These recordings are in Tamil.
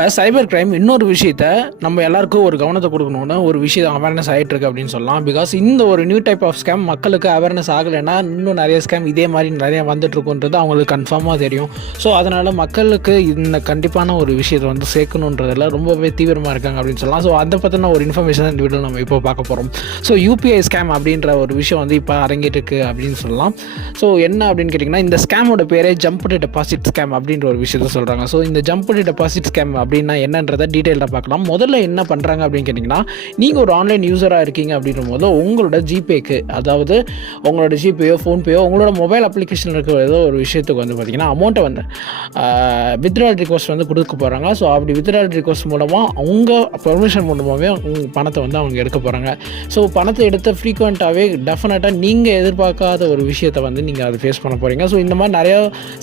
இப்போ சைபர் கிரைம் இன்னொரு விஷயத்த நம்ம எல்லாருக்கும் ஒரு கவனத்தை கொடுக்கணும்னு ஒரு விஷயம் அவேர்னஸ் ஆகிட்டு இருக்கு அப்படின்னு சொல்லலாம். பிகாஸ் இந்த ஒரு நியூ டைப் ஆஃப் ஸ்கேம் மக்களுக்கு அவேர்னஸ் ஆகலைன்னா இன்னும் நிறைய ஸ்கேம் இதே மாதிரி நிறைய வந்துட்டுருக்குன்றது அவங்களுக்கு கன்ஃபார்மாக தெரியும். ஸோ அதனால் மக்களுக்கு இந்த கண்டிப்பான ஒரு விஷயத்தை வந்து சேர்க்கணுன்றதில் ரொம்பவே தீவிரமாக இருக்காங்க அப்படின்னு சொல்லலாம். ஸோ அதை பற்றின ஒரு இன்ஃபர்மேஷன் இந்த வீடியோ நம்ம இப்போ பார்க்க போகிறோம். ஸோ யூபிஐ ஸ்கேம் அப்படின்ற ஒரு விஷயம் வந்து இப்போ அரங்கிட்டு இருக்கு அப்படின்னு சொல்லலாம். ஸோ என்ன அப்படின்னு கேட்டிங்கன்னா, இந்த ஸ்கேமோட பேரே ஜம்ப்டு டெபாசிட் ஸ்கேம் அப்படின்ற ஒரு விஷயத்த சொல்கிறாங்க. ஸோ இந்த ஜம்ப்டு டெபாசிட் ஸ்கேம் அப்படின்னா என்னன்றதை டீட்டெயிலாக பார்க்கலாம். முதல்ல என்ன பண்ணுறாங்க அப்படின்னு கேட்டிங்கன்னா, நீங்கள் ஒரு ஆன்லைன் யூஸராக இருக்கீங்க அப்படின்ற போது உங்களோட ஜிபேக்கு, அதாவது உங்களோட ஜிபேயோ ஃபோன்பேயோ உங்களோட மொபைல் அப்ளிகேஷன் இருக்கிற ஏதோ ஒரு விஷயத்துக்கு வந்து பார்த்திங்கன்னா அமௌண்ட்டை வந்து வித்ட்ரால் ரிக்வஸ்ட் வந்து கொடுக்க போகிறாங்க. ஸோ அப்படி வித்ட்ரால் ரிக்வஸ்ட் மூலமாக அவங்க பெர்மிஷன் மூலமாகவே பணத்தை வந்து அவங்க எடுக்க போகிறாங்க. ஸோ பணத்தை எடுத்த ஃப்ரீக்வெண்ட்டாகவே டெஃபினட்டாக நீங்கள் எதிர்பார்க்காத ஒரு விஷயத்தை வந்து நீங்கள் அதை ஃபேஸ் பண்ண போகிறீங்க. ஸோ இந்த மாதிரி நிறையா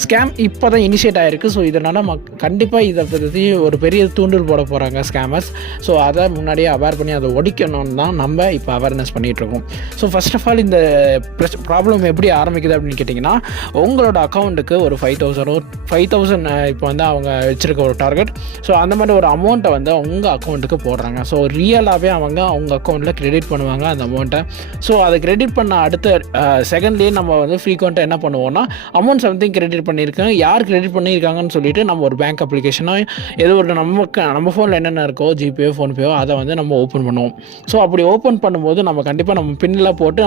ஸ்கேம் இப்போ தான் இனிஷியேட் ஆகிருக்கு. ஸோ இதனால் கண்டிப்பாக இதை பற்றி ஒரு பெரிய தூண்டல் போட போகிறாங்க ஸ்கேமர்ஸ். ஸோ அதை முன்னாடியே அவேர் பண்ணி அதை ஒழிக்கணும்னு தான் நம்ம இப்போ அவேர்னஸ் பண்ணிகிட்ருக்கோம். ஸோ ஃபர்ஸ்ட் ஆஃப் ஆல் இந்த ப்ராப்ளம் எப்படி ஆரம்பிக்குது அப்படின்னு கேட்டிங்கன்னா, உங்களோட அக்கௌண்ட்டுக்கு ஒரு 5,000 இப்போ வந்து அவங்க வச்சுருக்க ஒரு டார்கெட். ஸோ அந்த மாதிரி ஒரு அமௌண்ட்டை வந்து உங்கள் அக்கௌண்ட்டுக்கு போடுறாங்க. ஸோ ரியலாகவே அவங்க அக்கௌண்ட்டில் கிரெடிட் பண்ணுவாங்க அந்த அமௌண்ட்டை. ஸோ அதை கிரெடிட் பண்ண அடுத்த செகண்ட்லேயே நம்ம வந்து ஃப்ரீக்வெண்ட்டாக என்ன பண்ணுவோம்னா, அமௌண்ட் சம்திங் கிரெடிட் பண்ணியிருக்கேன், யார் கிரெடிட் பண்ணியிருக்காங்கன்னு சொல்லிட்டு நம்ம ஒரு பேங்க் அப்ளிகேஷனோ ஏதோ ஒரு நம்ம ஃபோனில் என்னென்ன இருக்கோ ஜிபேயோ ஃபோன்பேயோ அதை வந்து நம்ம ஓப்பன் பண்ணுவோம். ஸோ அப்படி ஓப்பன் பண்ணும்போது நம்ம கண்டிப்பாக நம்ம பின்னில் போட்டு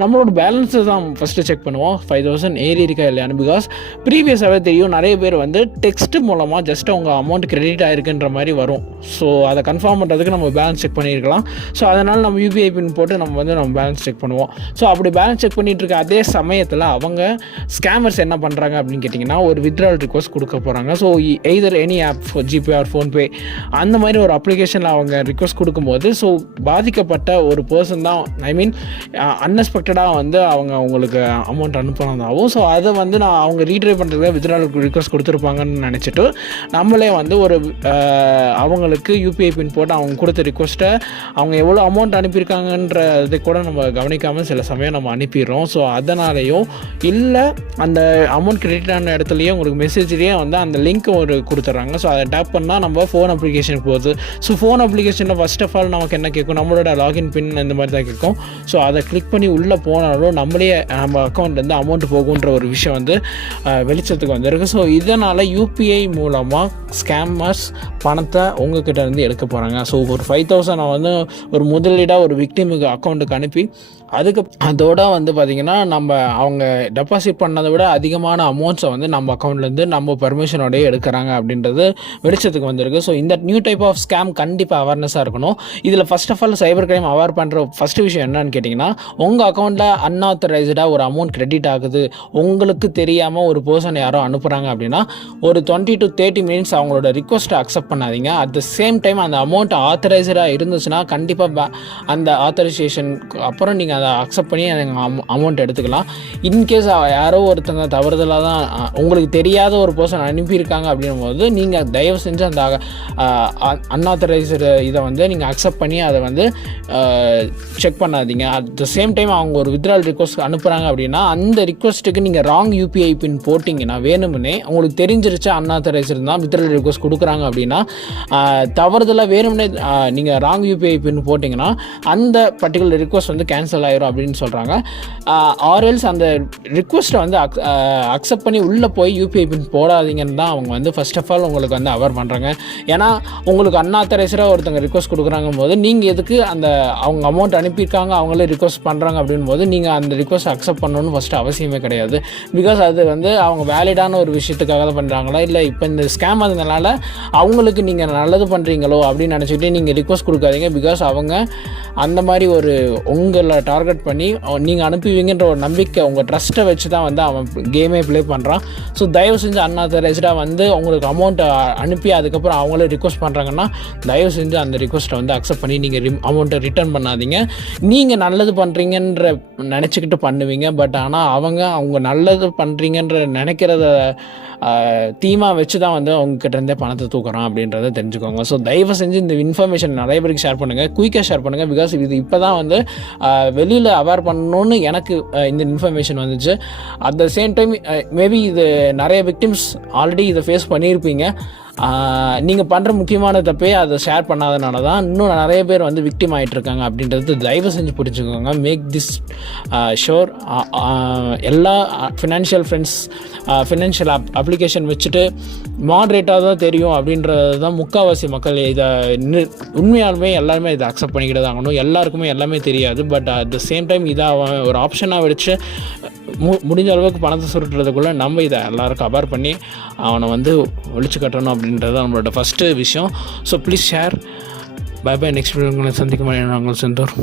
நம்மளோட பேலன்ஸை தான் ஃபஸ்ட்டு செக் பண்ணுவோம், 5,000 ஏறி இருக்கா இல்லையான்னு. பிகாஸ் ப்ரீவியஸாகவே தெரியும், நிறைய பேர் வந்து டெக்ஸ்ட் மூலமாக ஜஸ்ட் அவங்க அமௌண்ட் கிரெடிட் ஆகிருக்குன்ற மாதிரி வரும். ஸோ அதை கன்ஃபார்ம் பண்ணுறதுக்கு நம்ம பேலன்ஸ் செக் பண்ணியிருக்கலாம். ஸோ அதனால் நம்ம யூபிஐ பின் போட்டு நம்ம பேலன்ஸ் செக் பண்ணுவோம். ஸோ அப்படி பேலன்ஸ் செக் பண்ணிட்டு இருக்க அதே சமயத்தில் அவங்க ஸ்கேமர்ஸ் என்ன பண்ணுறாங்க அப்படின்னு கேட்டிங்கன்னா, ஒரு வித்ட்ரால் ரிக்வஸ்ட் கொடுக்க போகிறாங்க. So either any app, GPay or PhonePe, அந்த மாதிரி ஒரு அப்ளிகேஷனில் அவங்க ரிக்வஸ்ட் கொடுக்கும்போது, ஸோ பாதிக்கப்பட்ட ஒரு பர்சன் தான், ஐ மீன் அன்எக்ஸ்பெக்டடாக வந்து அவங்களுக்கு அமௌண்ட் அனுப்பினதாகவும், ஸோ அதை வந்து அவங்க ரீட்ரை பண்ணுறதுக்கு வித்ட்ரால் ரிக்வஸ்ட் கொடுத்துருப்பாங்கன்னு நினச்சிட்டு நம்மளே வந்து ஒரு அவங்களுக்கு யூபிஐ பின் போட்டு அவங்க கொடுத்த ரிக்வஸ்ட்டை அவங்க எவ்வளோ அமௌண்ட் அனுப்பியிருக்காங்கன்றதை கூட நம்ம கவனிக்காமல் சில சமயம் நம்ம அனுப்பிடுறோம். ஸோ அதனாலேயும் இல்லை அந்த அமௌண்ட் கிரெடிட் ஆன இடத்துலையே உங்களுக்கு மெசேஜ்லேயே வந்து அந்த லிங்க் ஒரு கொடுத்துட்றாங்க. ஸோ அதை டேப் பண்ணால் நம்ம ஃபோன் அப்ளிகேஷனுக்கு போகுது. ஸோ ஃபோன் அப்ளிகேஷனில் ஃபர்ஸ்ட் ஆஃப் ஆல் நமக்கு என்ன கேட்கும், நம்மளோட லாகின் பின் இந்த மாதிரி தான் கேட்கும். ஸோ அதை கிளிக் பண்ணி உள்ளே போனாலும் நம்ம அக்கௌண்ட்லேருந்து அமௌண்ட் போகுன்ற ஒரு விஷயம் வந்து வெளிச்சத்துக்கு வந்திருக்கு. ஸோ இதனால் யூபிஐ மூலமாக ஸ்கேமர்ஸ் பணத்தை உங்ககிட்ட இருந்து எடுக்க போகிறாங்க. ஸோ ஒரு 5,000 வந்து ஒரு முதலீடாக ஒரு விக்டிமுக்கு அக்கௌண்ட்டுக்கு அனுப்பி அதோட வந்து பார்த்திங்கன்னா அவங்க டெபாசிட் பண்ணதை விட அதிகமான அமௌண்ட்ஸை வந்து நம்ம அக்கௌண்ட்லேருந்து நம்ம பெர்மிஷனோடய எடுக்கிறாங்க அப்படின்றது வெளிச்சத்துக்கு வந்திருக்கு. ஸோ இந்த நியூ டைப் ஆஃப் ஸ்கேம் கண்டிப்பாக அவேர்னஸாக இருக்கணும். இதில் first of all cyber crime aware பண்ணுற ஃபஸ்ட்டு விஷயம் என்னன்னு கேட்டிங்கன்னா, உங்கள் அக்கௌண்ட்டில் அன்ஆத்தரைஸ்டாக ஒரு அமௌண்ட் கிரெடிட் ஆகுது, உங்களுக்கு தெரியாமல் ஒரு பர்சன் யாரோ அனுப்புகிறாங்க அப்படின்னா ஒரு 20 to 30 minutes அவங்களோட ரிக்வஸ்ட்டை அக்செப்ட் பண்ணாதீங்க. அட் த சேம் டைம் அந்த அமௌண்ட் ஆத்தரைஸ்டாக இருந்துச்சுன்னா கண்டிப்பாக அந்த ஆத்தரைசேஷன் அப்புறம் நீங்கள் அதை அக்செப்ட் பண்ணி அமௌண்ட் எடுத்துக்கலாம். இன்கேஸ் யாரோ ஒருத்தங்க தவறுதலாக தான் உங்களுக்கு தெரியாத ஒரு பர்சன் அனுப்பியிருக்காங்க அப்படின்னும் போது நீங்கள் தயவு செஞ்சு அந்த அன்ஆத்தரைஸ்டு இதை வந்து நீங்கள் அக்செப்ட் பண்ணி அதை வந்து செக் பண்ணாதீங்க. அட் த சேம் டைம் அவங்க ஒரு வித்ட்ரால் ரிக்வஸ்ட் அனுப்புகிறாங்க அப்படின்னா அந்த ரிக்வஸ்ட்டுக்கு நீங்கள் ராங் யூபிஐ பின் போட்டிங்கன்னா, வேணும்னே உங்களுக்கு தெரிஞ்சிருச்சு அன்ஆத்தரைஸ்டு தான் வித்ட்ரால் ரிக்வஸ்ட் கொடுக்குறாங்க அப்படின்னா, தவறுதலாக வேணும்னே நீங்கள் ராங் யூபிஐ பின் போட்டிங்கன்னா அந்த பர்டிகுலர் ரிக்வஸ்ட் வந்து கேன்சல் ஆயிரும் அப்படின்னு சொல்கிறாங்க. ஆர்எல்ஸ் அந்த ரிக்வஸ்ட்டை வந்து அக்செப்ட் பண்ணி உள்ளே போய் யூபிஐ பின் போடாதீங்கன்னு தான் அவங்க வந்து ஃபர்ஸ்ட் ஆஃப் ஆல் உங்களுக்கு வந்து அவேர் பண்ணுறாங்க. ஏன்னா உங்களுக்கு அன்ஆத்தரைஸ்டாக ஒருத்தங்க ரிக்வஸ்ட் கொடுக்குறாங்க போது நீங்கள் எதுக்கு அவங்க அமௌண்ட் அனுப்பியிருக்காங்க அவங்களே ரிக்வஸ்ட் பண்ணுறாங்க அப்படின் போது நீங்கள் அந்த ரிக்வஸ்ட் அக்செப்ட் பண்ணணும்னு ஃபஸ்ட்டு அவசியமே கிடையாது. பிகாஸ் அது வந்து அவங்க வேலிடான ஒரு விஷயத்துக்காக தான் பண்ணுறாங்களா, இல்லை இப்போ இந்த ஸ்கேம் அதனால அவங்களுக்கு நீங்கள் நல்லது பண்ணுறீங்களோ அப்படின்னு நினச்சிக்கிட்டு நீங்கள் ரிக்வஸ்ட் கொடுக்காதீங்க. பிகாஸ் அவங்க அந்த மாதிரி ஒரு உங்களை டார்கெட் பண்ணி நீங்கள் அனுப்புவீங்கன்ற ஒரு நம்பிக்கை, உங்கள் ட்ரஸ்ட்டை வச்சு தான் வந்து அவன் கேமே ப்ளே பண்ணுறான். ஸோ தயவு செஞ்சு அன்ஆத்தரைஸ்டாக வந்து உங்களுக்கு அமௌண்ட்டை அனுப்பி அதுக்கப்புறம் அவங்களே ரிக்வஸ்ட் பண்ணுறாங்கன்னா தயவு செஞ்சு அந்த ரிக்வஸ்ட்டை வந்து அக்செப்ட் பண்ணி நீங்கள் அமௌண்ட்டை ரிட்டர்ன் பண்ணாதீங்க. நீங்கள் நல்லது பண்ணுறீங்கன்ற நினச்சிக்கிட்டு பண்ணுவீங்க. பட் ஆனால் அவங்க நல்லது பண்ணுறீங்கன்ற நினைக்கிறத தீமாக வச்சு தான் வந்து அவங்ககிட்டருந்தே பணத்தை தூக்குறோம் அப்படின்றத தெரிஞ்சுக்கோங்க. ஸோ தயவு செஞ்சு இந்த இன்ஃபர்மேஷன் நிறைய பேருக்கு ஷேர் பண்ணுங்கள், குயிக்காக ஷேர் பண்ணுங்கள். பிகாஸ் இது இப்போ தான் வந்து வெளியில் அவேர் பண்ணணுன்னு எனக்கு இந்த இன்ஃபர்மேஷன் வந்துச்சு. At the same time maybe இது நிறைய விக்டிம்ஸ் ஆல்ரெடி இதை ஃபேஸ் பண்ணியிருப்பீங்க. நீங்கள் பண்ணுற முக்கியமான தப்பே அதை ஷேர் பண்ணாதனால தான் இன்னும் நிறைய பேர் வந்து விக்டிம் ஆகிட்டுருக்காங்க அப்படின்றது தயவு செஞ்சு புரிஞ்சுக்கோங்க. Make this sure. எல்லா ஃபினான்ஷியல் அப்ளிகேஷன் வச்சுட்டு மாட்ரேட்டாக தான் தெரியும் அப்படின்றது தான் முக்கால்வாசி மக்கள் இதை உண்மையாலுமே எல்லாருமே இதை அக்செப்ட் பண்ணிக்கிட்டு தான் ஆகணும். எல்லாருக்குமே எல்லாமே தெரியாது. But at the same time இதை ஒரு ஆப்ஷனாக வச்சு முடிஞ்ச அளவுக்கு பணத்தை சுருட்டுறதுக்குள்ளே நம்ம இதை எல்லாருக்கும் கவர் பண்ணி அவனை வந்து ஒழிச்சு கட்டணும் அப்படின்றது நம்மளோட ஃபஸ்ட்டு விஷயம். So please share. Bye bye. Next video உங்களை சந்திக்க மாதிரி நாங்கள் செந்தூர்.